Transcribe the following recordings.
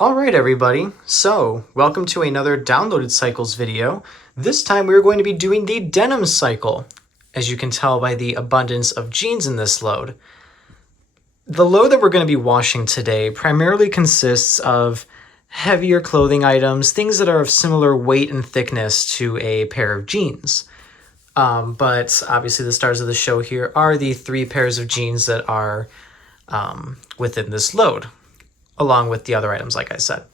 All right, everybody. So, welcome to another downloaded cycles video. This time we're going to be doing the denim cycle, as you can tell by the abundance of jeans in this load. The load that we're going to be washing today primarily consists of heavier clothing items, things that are of similar weight and thickness to a pair of jeans. But obviously the stars of the show here are the 3 pairs of jeans that are within this load, along with the other items, like I said.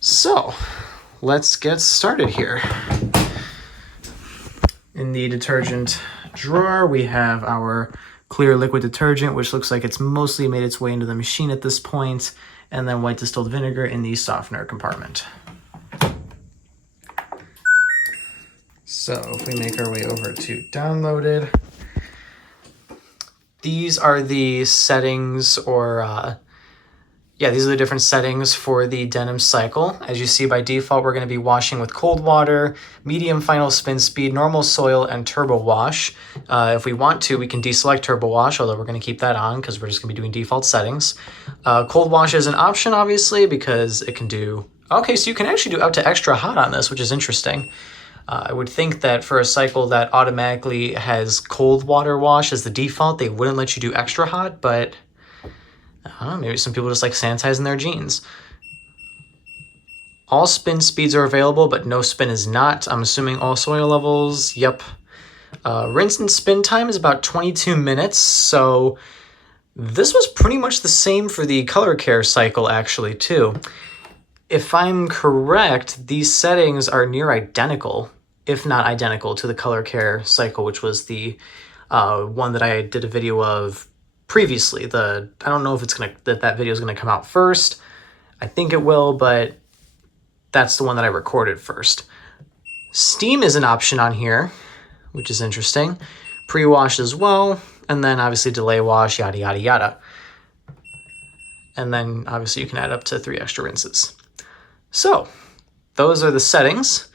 So, let's get started here. In the detergent drawer, we have our clear liquid detergent, which looks like it's mostly made its way into the machine at this point, and then white distilled vinegar in the softener compartment. So, if we make our way over to downloaded, these are the settings these are the different settings for the denim cycle. As you see, by default, we're going to be washing with cold water, medium final spin speed, normal soil, and TurboWash. If we want to, we can deselect TurboWash, although we're going to keep that on because we're just going to be doing default settings. Cold wash is an option, obviously, because it can do... Okay, so you can actually do up to extra hot on this, which is interesting. I would think that for a cycle that automatically has cold water wash as the default, they wouldn't let you do extra hot, but... maybe some people just like sanitizing their jeans. All spin speeds are available, but no spin is not. I'm assuming all soil levels, yep. Rinse and spin time is about 22 minutes, so this was pretty much the same for the color care cycle, actually, too. If I'm correct, these settings are near identical, if not identical, to the color care cycle, which was the one that I did a video of previously. I don't know if it's that video is gonna come out first. I think it will, but that's the one that I recorded first. Steam is an option on here, which is interesting. Pre-wash as well, and then obviously delay wash, yada yada yada. And then obviously you can add up to 3 extra rinses. So those are the settings.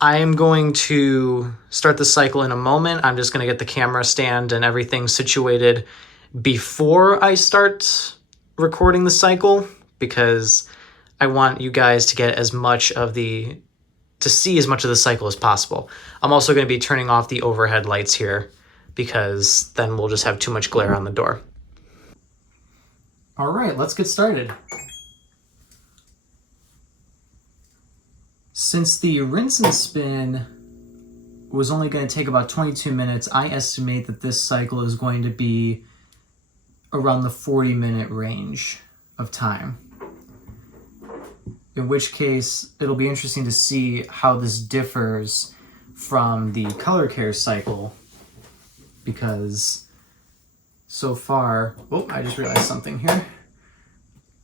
I am going to start the cycle in a moment. I'm just going to get the camera stand and everything situated before I start recording the cycle, because I want you guys to get to see as much of the cycle as possible. I'm also going to be turning off the overhead lights here, because then we'll just have too much glare on the door. All right, let's get started. Since the rinse and spin was only going to take about 22 minutes, I estimate that this cycle is going to be around the 40-minute range of time. In which case, it'll be interesting to see how this differs from the color care cycle, because so far... Oh, I just realized something here.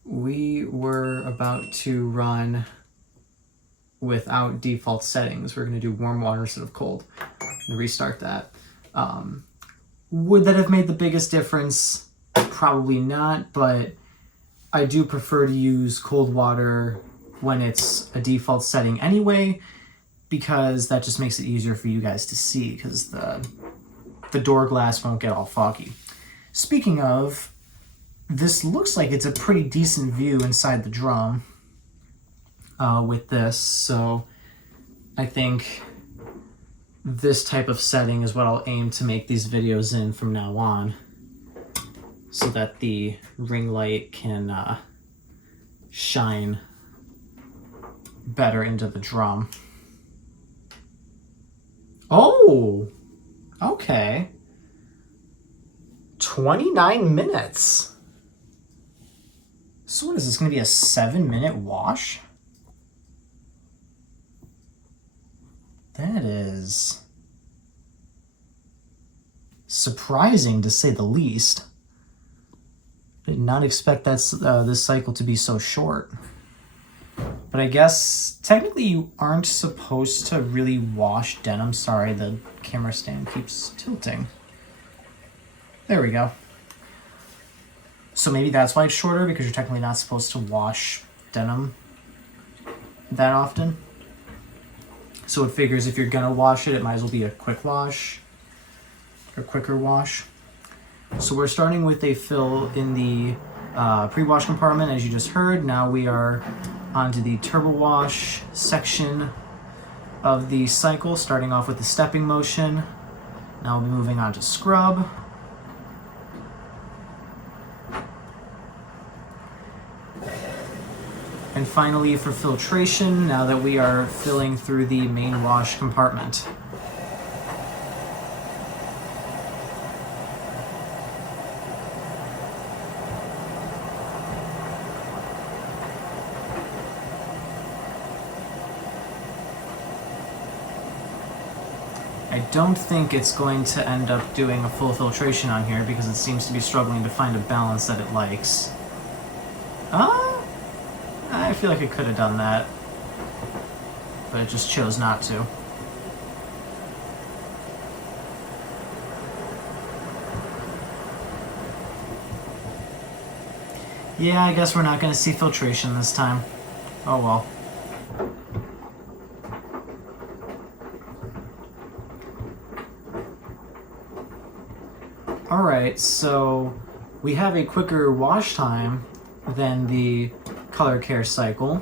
We were about to run without default settings. We're going to do warm water instead of cold and restart that. Would that have made the biggest difference? Probably not, but I do prefer to use cold water when it's a default setting anyway, because that just makes it easier for you guys to see, because the door glass won't get all foggy. Speaking of, this looks like it's a pretty decent view inside the drum. With this, so I think this type of setting is what I'll aim to make these videos in from now on, so that the ring light can shine better into the drum. Oh, okay. 29 minutes. So what is this, going to be a 7-minute wash? That is surprising, to say the least. I did not expect this cycle to be so short. But I guess technically you aren't supposed to really wash denim. Sorry, the camera stand keeps tilting. There we go. So maybe that's why it's shorter, because you're technically not supposed to wash denim that often. So it figures if you're gonna wash it, it might as well be a quick wash, or quicker wash. So we're starting with a fill in the pre-wash compartment, as you just heard. Now we are onto the TurboWash section of the cycle, starting off with the stepping motion. Now we'll be moving on to scrub. And finally for filtration, now that we are filling through the main wash compartment. I don't think it's going to end up doing a full filtration on here because it seems to be struggling to find a balance that it likes. I feel like it could have done that, but it just chose not to. Yeah, I guess we're not going to see filtration this time. Oh well. Alright, so we have a quicker wash time than the color care cycle.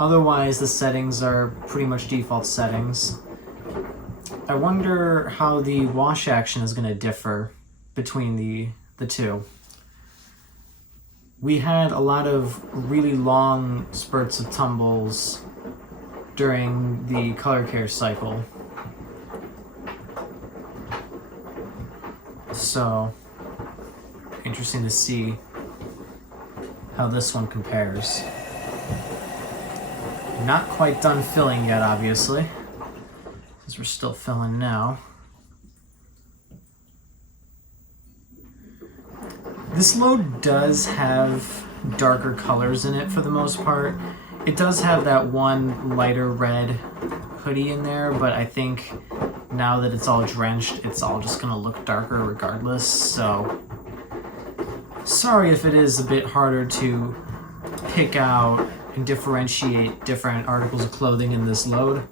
Otherwise, the settings are pretty much default settings. I wonder how the wash action is going to differ between the two. We had a lot of really long spurts of tumbles during the color care cycle. So, interesting to see how this one compares. Not quite done filling yet, obviously, because we're still filling now. This load does have darker colors in it for the most part. It does have that one lighter red hoodie in there, but I think now that it's all drenched, it's all just gonna look darker regardless, so sorry if it is a bit harder to pick out and differentiate different articles of clothing in this load,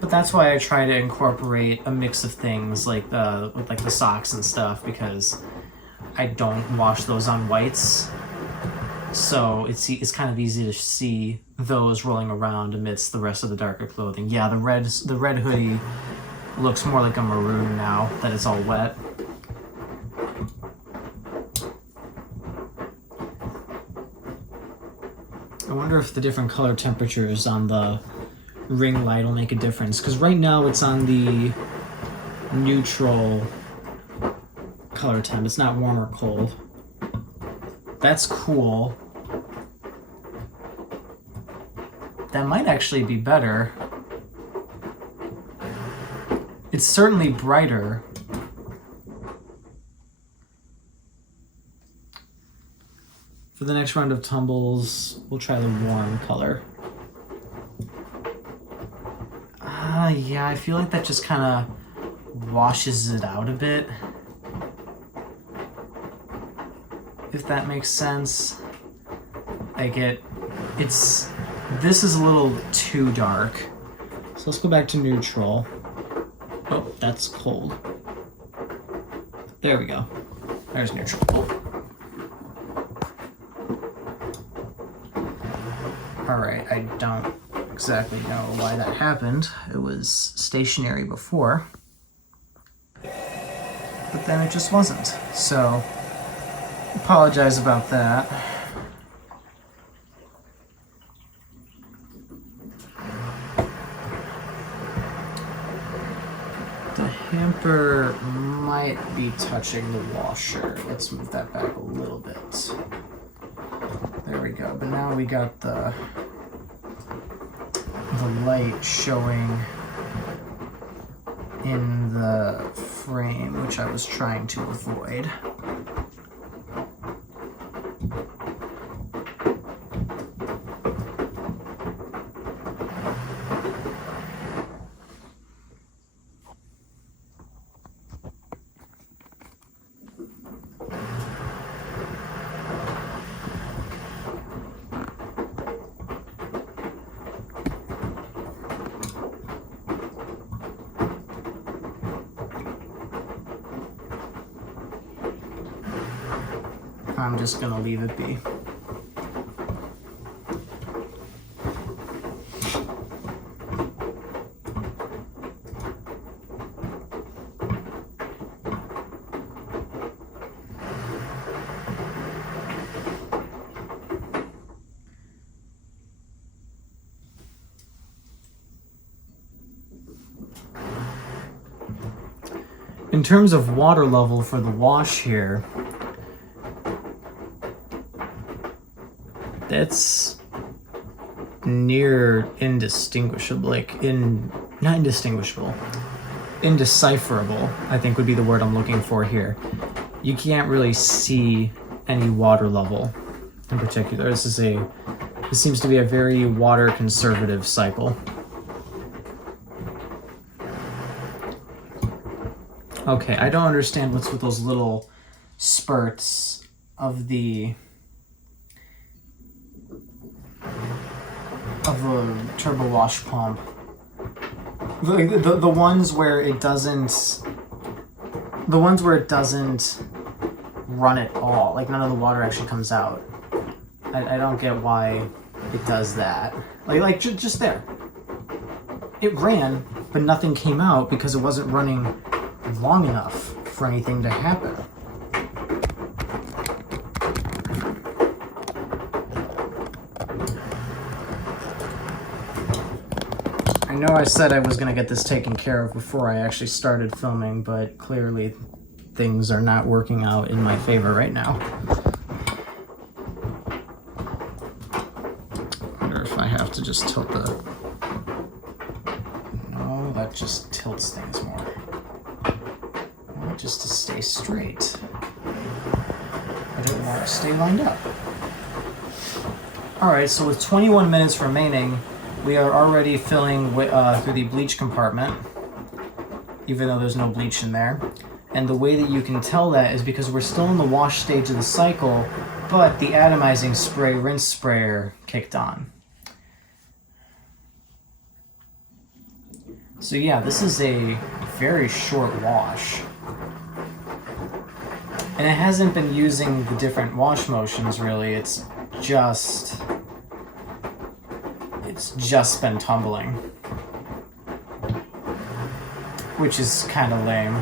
but that's why I try to incorporate a mix of things like with like the socks and stuff, because I don't wash those on whites, so it's kind of easy to see those rolling around amidst the rest of the darker clothing. Yeah, the red hoodie looks more like a maroon now that it's all wet. I wonder if the different color temperatures on the ring light will make a difference, because right now it's on the neutral color temp. It's not warm or cold. That's cool. That might actually be better. It's certainly brighter. For the next round of tumbles, we'll try the warm color. Yeah, I feel like that just kind of washes it out a bit, if that makes sense. Like this is a little too dark. So let's go back to neutral. Oh, that's cold. There we go. There's neutral. Oh. Alright, I don't exactly know why that happened. It was stationary before, but then it just wasn't. So, apologize about that. The hamper might be touching the washer. Let's move that back a little bit. There we go. But now we got the light showing in the frame, which I was trying to avoid. just gonna leave it be. In terms of water level for the wash here, that's near indistinguishable, not indistinguishable, indecipherable, I think would be the word I'm looking for here. You can't really see any water level in particular. This seems to be a very water conservative cycle. Okay, I don't understand what's with those little spurts of the TurboWash pump. The ones where it doesn't run at all, like none of the water actually comes out. I don't get why it does that. Just there. It ran, but nothing came out because it wasn't running long enough for anything to happen. I know I said I was going to get this taken care of before I actually started filming, but clearly things are not working out in my favor right now. I wonder if I have to just tilt the... No, that just tilts things more. Just to stay straight. I don't want to stay lined up. Alright, so with 21 minutes remaining, we are already filling through the bleach compartment, even though there's no bleach in there. And the way that you can tell that is because we're still in the wash stage of the cycle, but the atomizing spray rinse sprayer kicked on. So yeah, this is a very short wash. And it hasn't been using the different wash motions, really. It's just been tumbling, which is kind of lame.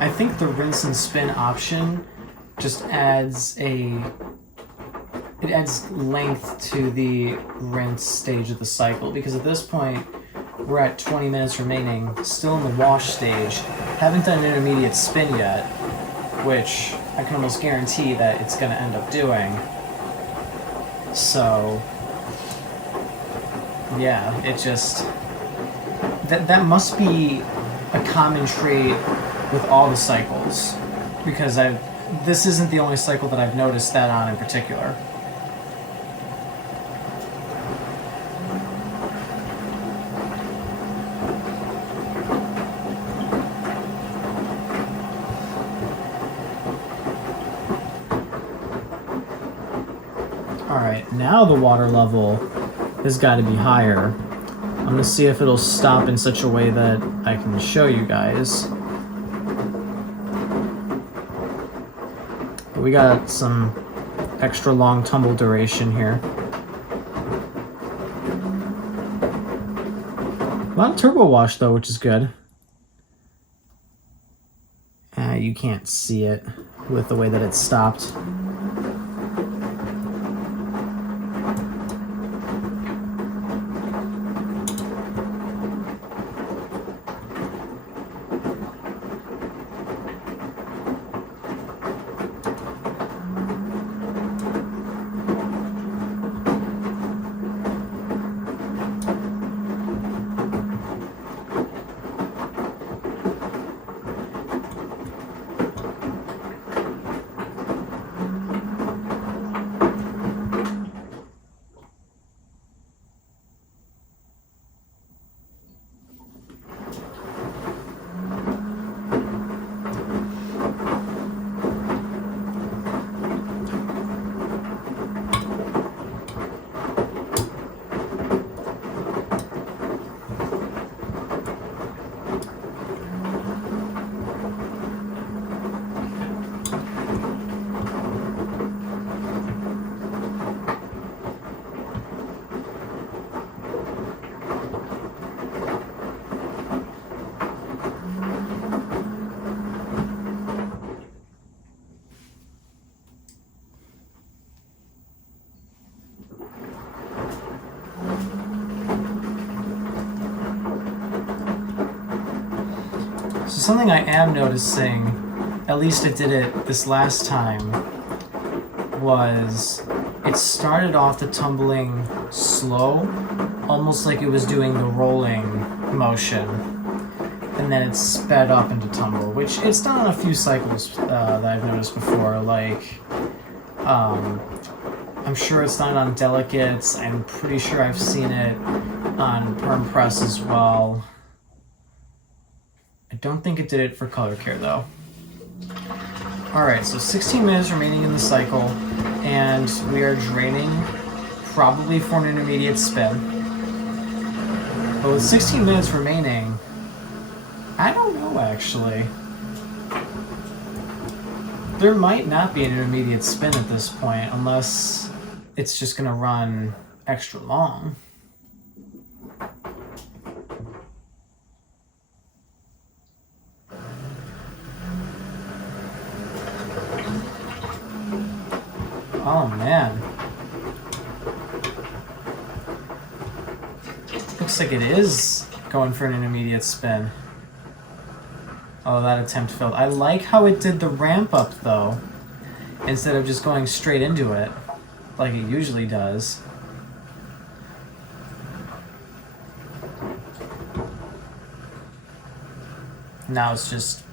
I think the rinse and spin option just adds length to the rinse stage of the cycle, because at this point we're at 20 minutes remaining, still in the wash stage, haven't done an intermediate spin yet, which I can almost guarantee that it's going to end up doing. So yeah, it just that must be a common trait with all the cycles, because this isn't the only cycle that I've noticed that on in particular. Alright, now the water level has got to be higher. I'm going to see if it'll stop in such a way that I can show you guys. We got some extra long tumble duration here. A lot of turbo wash though, which is good. can't see it with the way that it's stopped. So something I am noticing, at least it did it this last time, was it started off the tumbling slow, almost like it was doing the rolling motion, and then it sped up into tumble, which it's done on a few cycles that I've noticed before. Like, I'm sure it's done on delicates. I'm pretty sure I've seen it on perm press as well. I don't think it did it for color care though. Alright, so 16 minutes remaining in the cycle, and we are draining probably for an intermediate spin. But with 16 minutes remaining, I don't know actually. There might not be an intermediate spin at this point unless it's just gonna run extra long. Oh man. Looks like it is going for an intermediate spin. Oh, that attempt failed. I like how it did the ramp up though, instead of just going straight into it like it usually does. Now it's just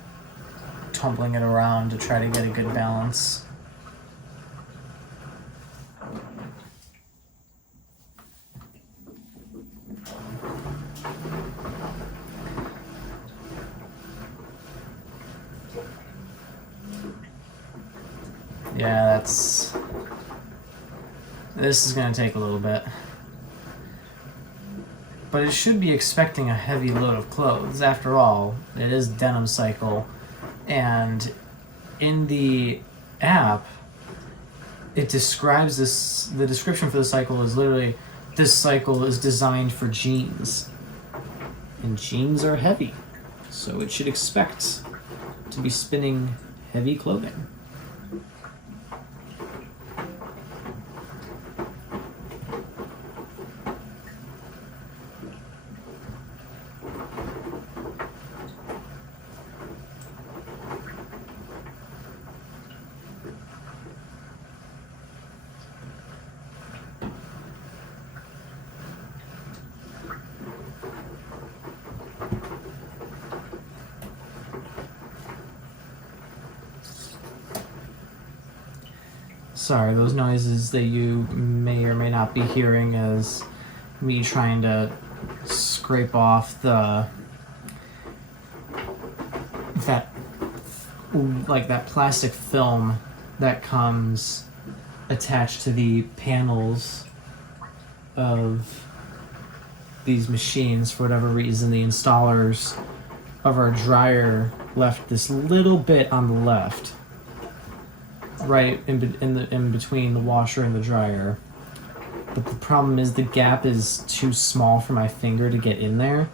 tumbling it around to try to get a good balance. Yeah, this is going to take a little bit. But it should be expecting a heavy load of clothes. After all, it is denim cycle. And in the app, it describes this, the description for the cycle is literally, this cycle is designed for jeans. And jeans are heavy. So it should expect to be spinning heavy clothing. Sorry, those noises that you may or may not be hearing is me trying to scrape off that plastic film that comes attached to the panels of these machines. For whatever reason, the installers of our dryer left this little bit on the left, right in between the washer and the dryer. But the problem is the gap is too small for my finger to get in there,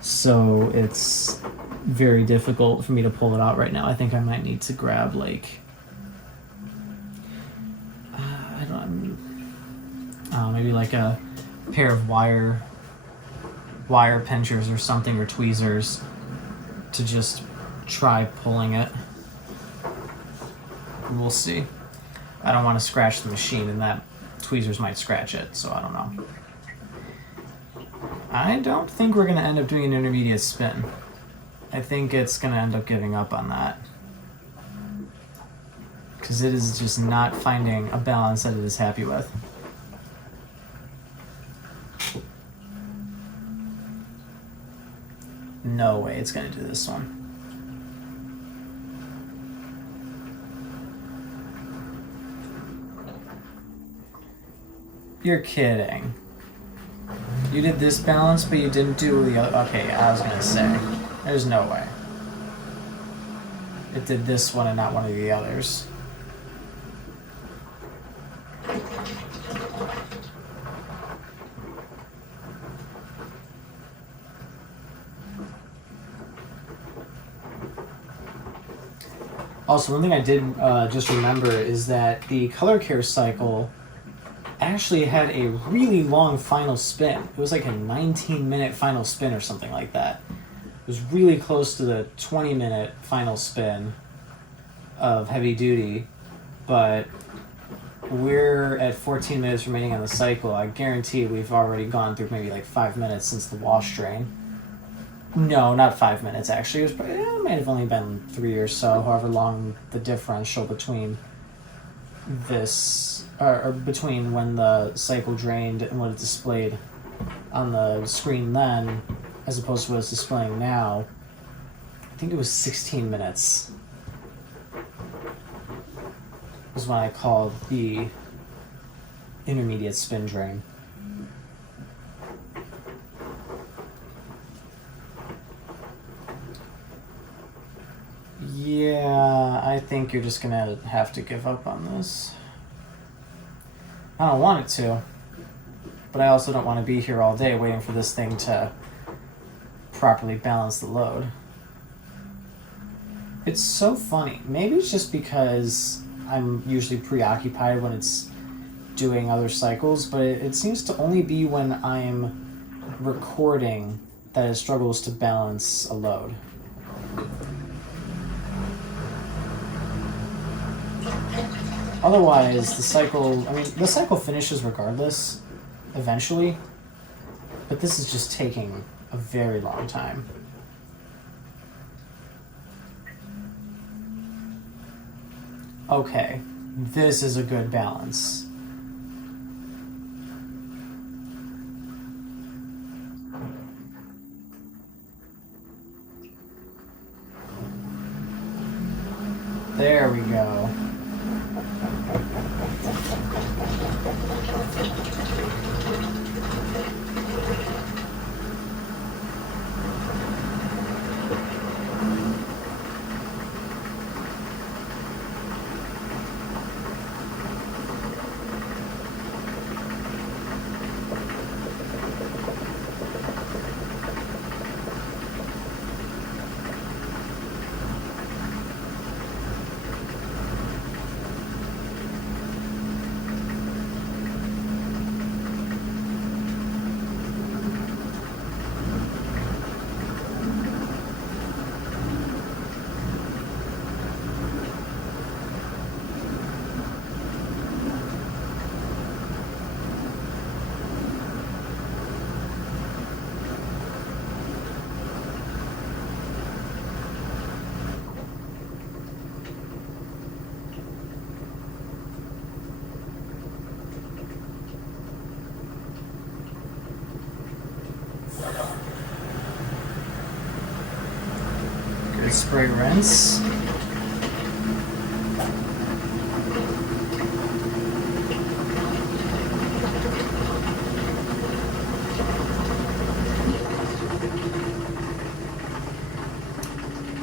so it's very difficult for me to pull it out right now. I think I might need to grab like I don't know, maybe like a pair of wire pinchers or something, or tweezers, to just try pulling it. We'll see. I don't want to scratch the machine, and that tweezers might scratch it, so I don't know. I don't think we're going to end up doing an intermediate spin. I think it's going to end up giving up on that, because it is just not finding a balance that it is happy with. No way it's going to do this one. You're kidding. You did this balance, but you didn't do the other. Okay, I was going to say, there's no way. It did this one and not one of the others. Also, one thing I did just remember is that the color care cycle actually had a really long final spin. It was like a 19-minute final spin or something like that. It was really close to the 20-minute final spin of heavy duty, but we're at 14 minutes remaining on the cycle. I guarantee we've already gone through maybe like 5 minutes since the wash drain. No, not 5 minutes actually. It might have only been 3 or so, however long the differential between this, or between when the cycle drained and what it displayed on the screen then, as opposed to what it's displaying now. I think it was 16 minutes was when I called the intermediate spin drain. Yeah, I think you're just gonna have to give up on this. I don't want it to, but I also don't want to be here all day waiting for this thing to properly balance the load. It's so funny. Maybe it's just because I'm usually preoccupied when it's doing other cycles, but it seems to only be when I'm recording that it struggles to balance a load. Otherwise, the cycle finishes regardless, eventually, but this is just taking a very long time. Okay, this is a good balance. There we go. Spray rinse.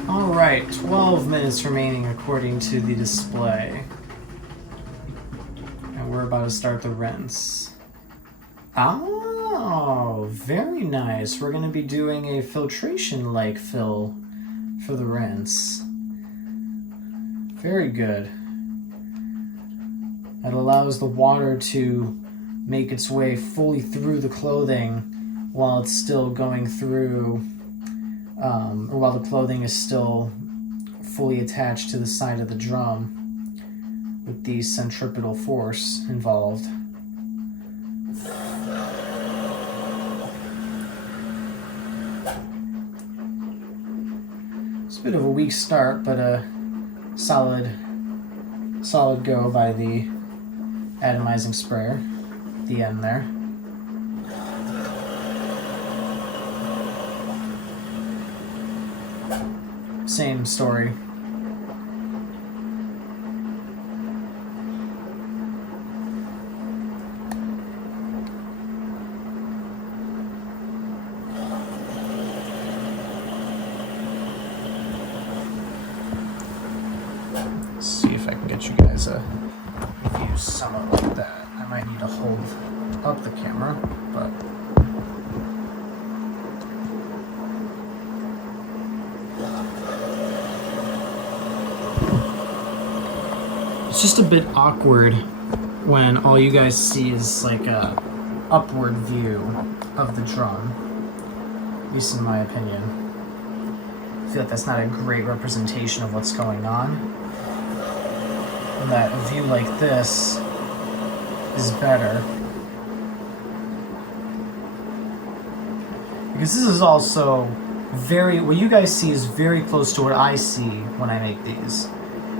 All right, 12 minutes remaining according to the display. And we're about to start the rinse. Oh, very nice. We're going to be doing a filtration-like fill for the rinse. Very good. It allows the water to make its way fully through the clothing while it's still going through, or while the clothing is still fully attached to the side of the drum with the centripetal force involved. It's a bit of a weak start, but a solid go by the atomizing sprayer at the end there. Same story. Let's see if I can get you guys a view somewhat like that. I might need to hold up the camera, but it's just a bit awkward when all you guys see is like a upward view of the drum, at least in my opinion. I feel like that's not a great representation of what's going on, and that a view like this is better, because this is also what you guys see is very close to what I see when I make these.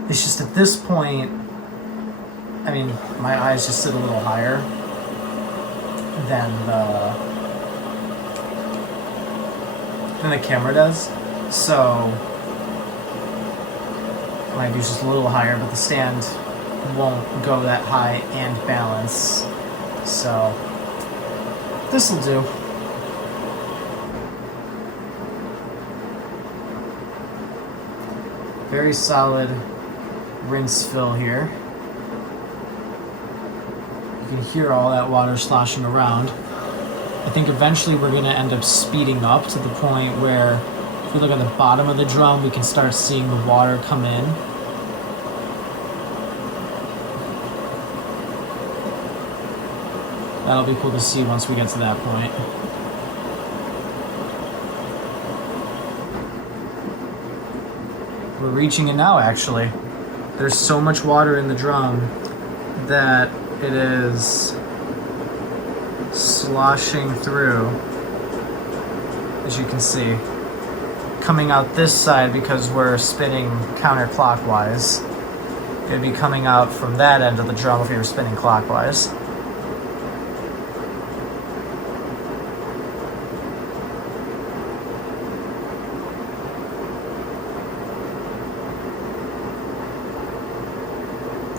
It's just at this point, I mean, my eyes just sit a little higher than the camera does. So my view's just a little higher, but the stand won't go that high and balance. So this'll do. Very solid rinse fill here. You can hear all that water sloshing around. I think eventually we're going to end up speeding up to the point where if we look at the bottom of the drum, we can start seeing the water come in. That'll be cool to see once we get to that point. We're reaching it now, actually. There's so much water in the drum that it is sloshing through, as you can see, coming out this side because we're spinning counterclockwise. It'd be coming out from that end of the drum if we were spinning clockwise.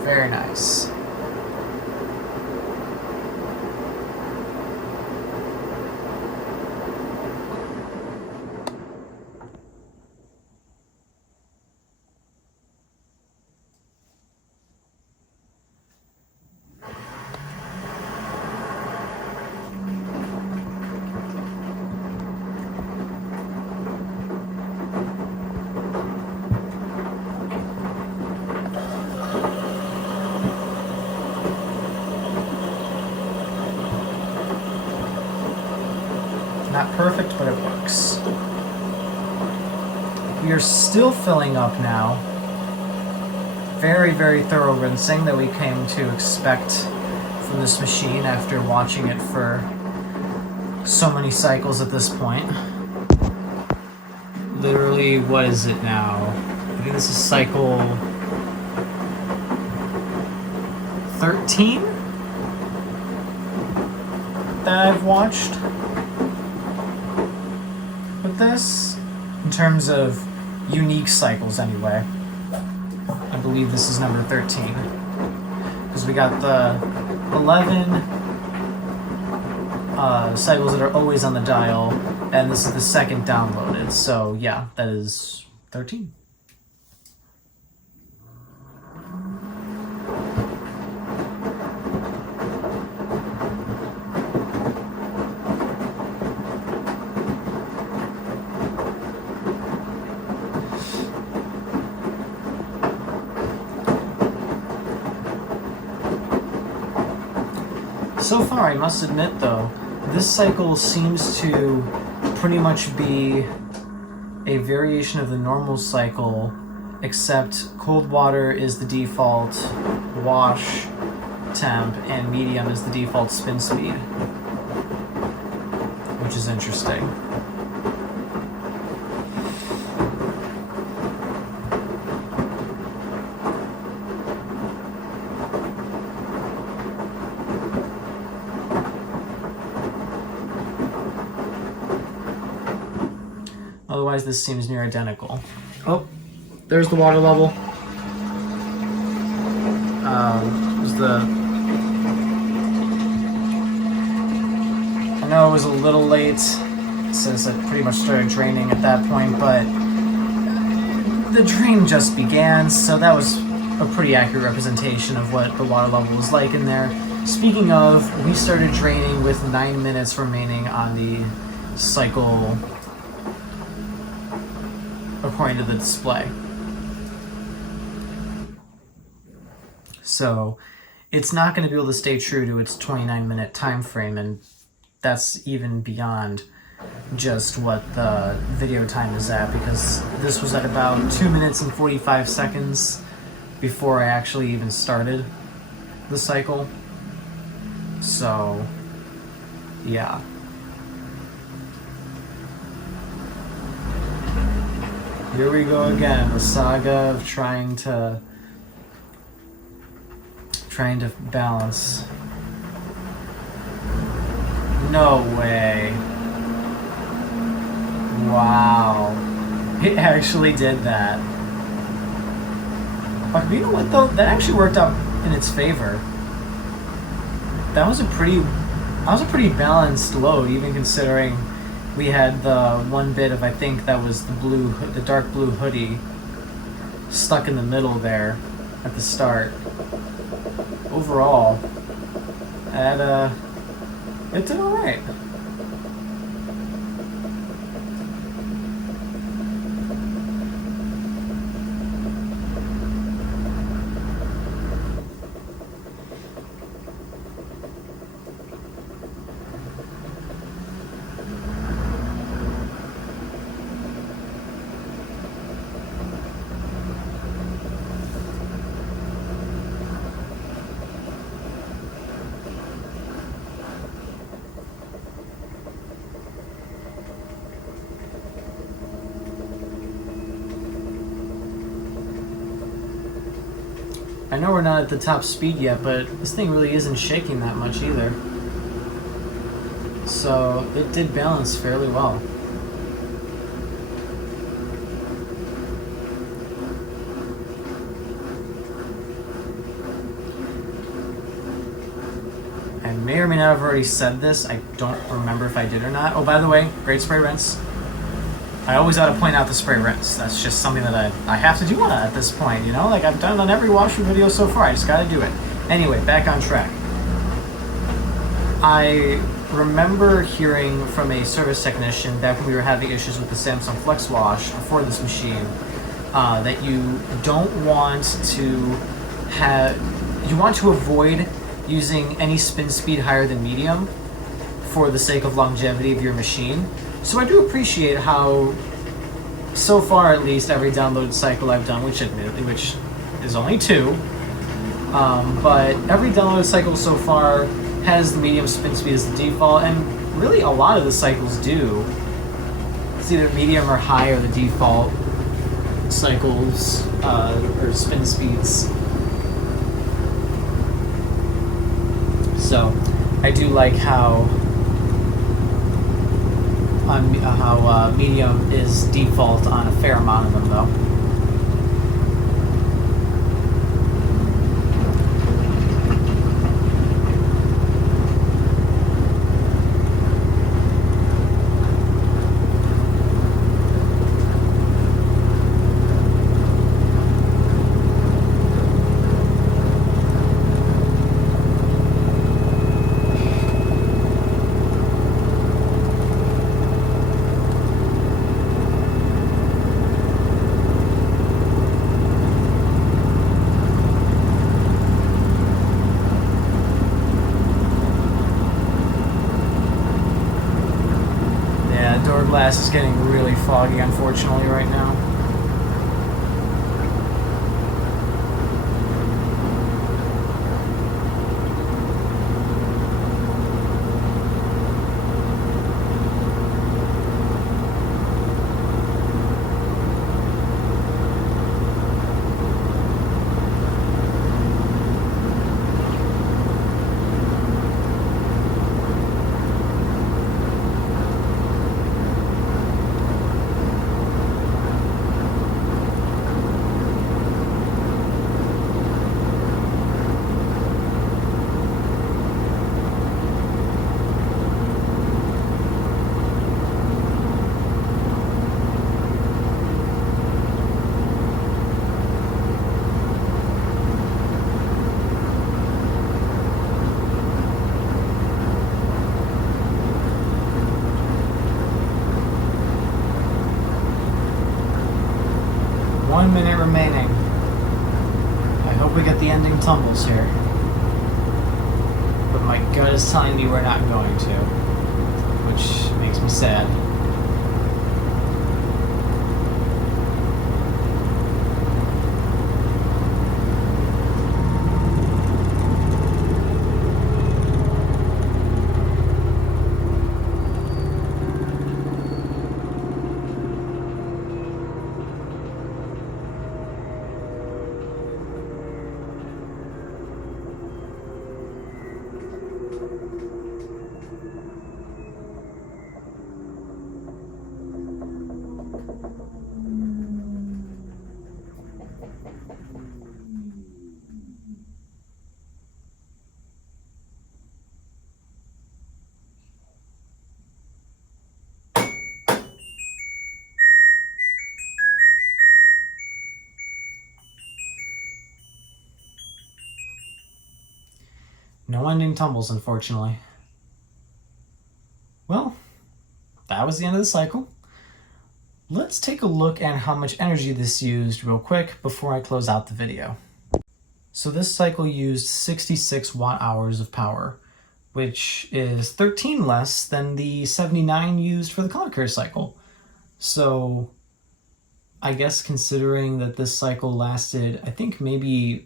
Very nice. Not perfect, but it works. We are still filling up now. Very, very thorough rinsing that we came to expect from this machine after watching it for so many cycles at this point. Literally, what is it now? I think this is cycle 13 that I've watched with this, in terms of unique cycles anyway. I believe this is number 13, because we got the 11 cycles that are always on the dial, and this is the second downloaded, so yeah, that is 13. So far, I must admit though, this cycle seems to pretty much be a variation of the normal cycle, except cold water is the default wash temp and medium is the default spin speed, which is interesting. Otherwise, this seems near identical. Oh, there's the water level. I know it was a little late since it pretty much started draining at that point, but the drain just began, so that was a pretty accurate representation of what the water level was like in there. Speaking of, we started draining with 9 minutes remaining on the cycle according to the display. So it's not going to be able to stay true to its 29-minute time frame, and that's even beyond just what the video time is at, because this was at about 2 minutes and 45 seconds before I actually even started the cycle. So yeah. Here we go again, the saga of trying to balance. No way. Wow. It actually did that. But you know what though? That actually worked out in its favor. That was a pretty balanced load, even considering we had the one bit of, I think that was the dark blue hoodie stuck in the middle there at the start. Overall, it did all right. I know we're not at the top speed yet, but this thing really isn't shaking that much either. So it did balance fairly well. I may or may not have already said this. I don't remember if I did or not. Oh, by the way, great spray rinse. I always ought to point out the spray rinse. That's just something that I have to do at this point, you know? Like, I've done it on every washroom video so far. I just gotta do it. Anyway, back on track. I remember hearing from a service technician back when we were having issues with the Samsung Flex Wash for this machine that you don't want to you want to avoid using any spin speed higher than medium for the sake of longevity of your machine. So I do appreciate how, so far at least, every download cycle I've done, which is only 2, but every download cycle so far has the medium spin speed as the default, and really a lot of the cycles do. It's either medium or high are the default cycles or spin speeds. So I do like how medium is default on a fair amount of them, though. glass is getting really foggy, unfortunately, right now. One minute remaining. I hope we get the ending tumbles here. But my gut is telling me we're not going to, which makes me sad. No ending tumbles, unfortunately. Well, that was the end of the cycle. Let's take a look at how much energy this used real quick before I close out the video. So this cycle used 66 watt-hours of power, which is 13 less than the 79 used for the color care cycle. So I guess considering that this cycle lasted, I think maybe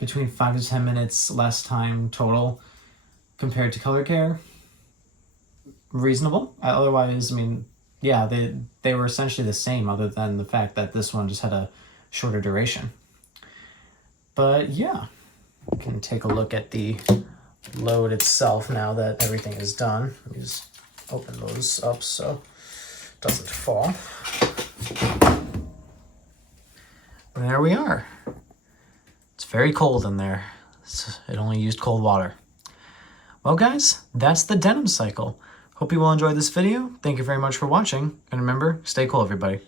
between 5 to 10 minutes less time total compared to color care, reasonable. Otherwise, I mean, yeah, they were essentially the same, other than the fact that this one just had a shorter duration. But yeah, we can take a look at the load itself now that everything is done. Let me just open those up so it doesn't fall. And there we are. It's very cold in there. It only used cold water. Well guys, that's the Denim cycle. Hope you all enjoyed this video. Thank you very much for watching. And remember, stay cool everybody.